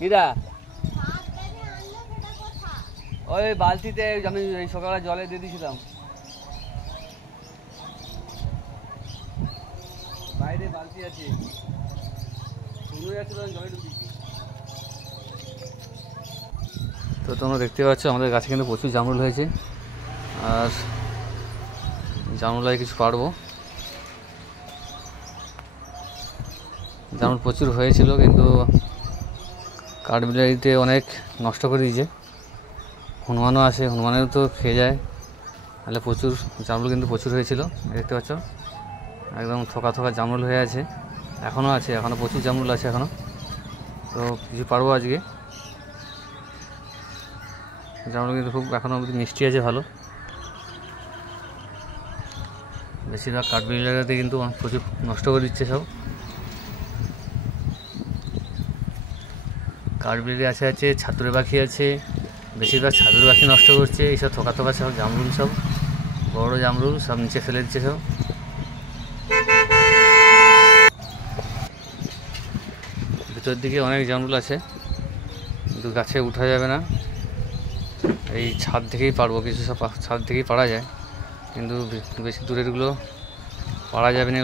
কিরা ওই বালতিতে আমি সকালে জলে দিয়ে দিয়েছিলাম, বাইরে বালতি আছে, জলে ঢুকিয়েছি। তো তোমরা দেখতে পাচ্ছ আমাদের গাছে কিন্তু প্রচুর জামরুল হয়েছে, আর জামরুল কিছু পারবো। জামরুল প্রচুর হয়েছিল কিন্তু কাঠবিড়ালিতে অনেক নষ্ট করে দিয়েছে। হনুমানও আসে, হনুমানেরও তো খেয়ে যায়, তাহলে প্রচুর জামরুল কিন্তু প্রচুর হয়েছিল। দেখতে পাচ্ছ একদম থোকা থোকা জামরুল হয়ে আছে, এখনও আছে, এখনও প্রচুর জামরুল আছে এখনও। তো কিছু পারবো আজকে। জামরুল কিন্তু খুব এখনও মিষ্টি আছে, ভালো। বেশিরভাগ কাঠবিড়ালিতে কিন্তু প্রচুর নষ্ট করে দিচ্ছে সব। কাঠবিড়ালি আছে, ছাতুরে পাখি আছে, বেশিরভাগ ছাতুরে পাখি নষ্ট করছে। এইসব থোকা থোকা সব জামরুল, সব বড় জামরুল সব নিচে ফেলে দিচ্ছে সব। ভিতর দিকে অনেক জামরুল আছে কিন্তু গাছে উঠা যাবে না, এই ছাদ থেকেই পারবো। কিছু সব ছাদ থেকেই পারা যায়, কিন্তু বেশি দূরেরগুলো পারা যাবে না।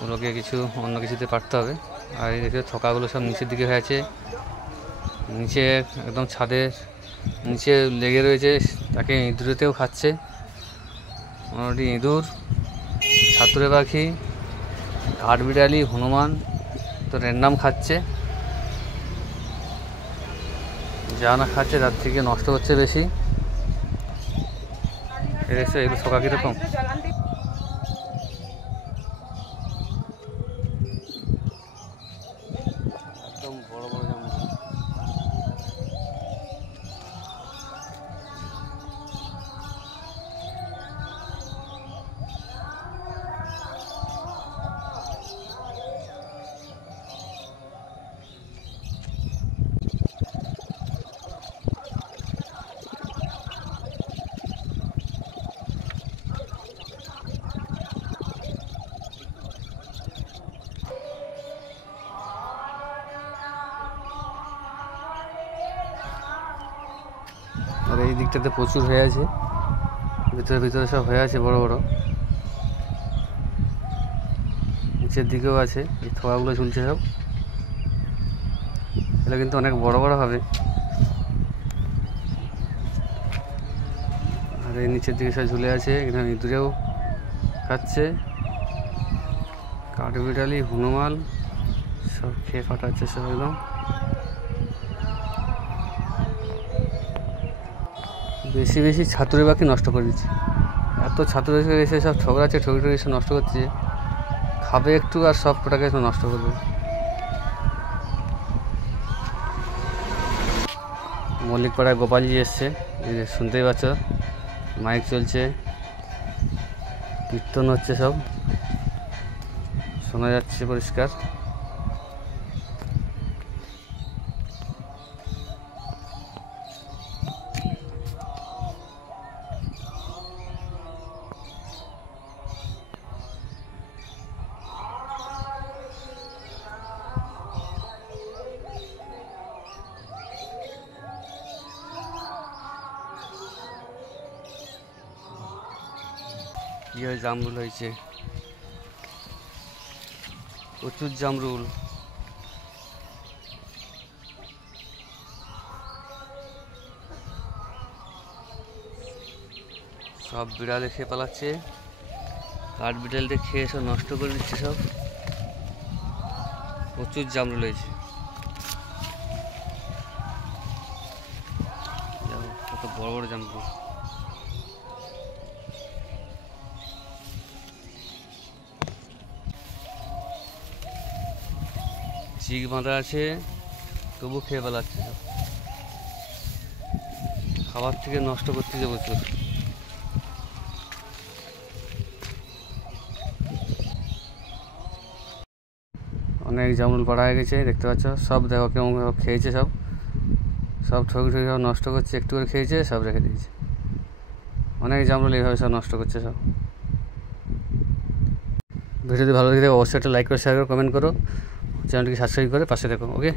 ওগুলোকে কিছু অন্য কিছুতে পারতে হবে। আর এই দেখে থোকাগুলো সব নিচের দিকে হয়ে আছে, নিচে একদম ছাদের নিচে লেগে রয়েছে, তাকে ইঁদুরেতেও খাচ্ছে। মোটামুটি ইঁদুর, ছাতুরে পাখি, কাঠবিড়ালি, হনুমান তো র্যান্ডাম খাচ্ছে, যা না খাচ্ছে তার থেকে নষ্ট হচ্ছে বেশি। দেখছো এগুলো থোকা কীরকম। একদম বড় বড় জামরুল। আর এই দিকটাতে প্রচুর হয়ে আছে, ভিতরে ভিতরে সব হয়ে আছে বড় বড়, নিচের দিকেও আছে। এই থোকাগুলো ঝুলছে সব, এগুলো কিন্তু অনেক বড় বড় হবে। আর এই নিচের দিকে সব ঝুলে আছে, এখানে ইঁদুরেও খাচ্ছে। কাঠবিড়ালি, হনুমান সব খেয়ে ফাটাচ্ছে সব একদম। বেশি বেশি ছাতুরে পাখি নষ্ট করে দিচ্ছে, এত ছাতুরে এসে সব ঠোকরাচ্ছে, ঠকি সব নষ্ট করছে। খাবে একটু আর সব কটাকে সব নষ্ট করবে। মল্লিকপাড়ায় গোপালজি এসছে, এই যে শুনতেই পাচ্ছ, মাইক চলছে, কীর্তন হচ্ছে, সব শোনা যাচ্ছে পরিষ্কার। কীভাবে জামরুল হয়েছে, প্রচুর জামরুল। সব বিড়ালে খেয়ে পালাচ্ছে, কাঠবিড়ালিতে খেয়ে সব নষ্ট করে দিচ্ছে সব। প্রচুর জামরুল হয়েছে, কত বড় বড় জামরুল। চিক বাঁধা আছে, তবু খেয়ে ফেলাচ্ছে সব, খাবার থেকে নষ্ট করতেছে প্রচুর। অনেক জামরুল পাড়া হয়ে গেছে, দেখতে পাচ্ছ সব। দেখো কেমন খেয়েছে সব, সব ঠকি ঠকি সব নষ্ট করছে, একটু করে খেয়েছে সব রেখে দিয়েছে। অনেক জামরুল এইভাবে সব নষ্ট করছে সব। ভিডিওটি ভালো লাগে অবশ্যই একটা লাইক করে, শেয়ার করো, কমেন্ট করো, চ্যানেলটিকে সাবস্ক্রাইব করে পাশে দেখো। ওকে।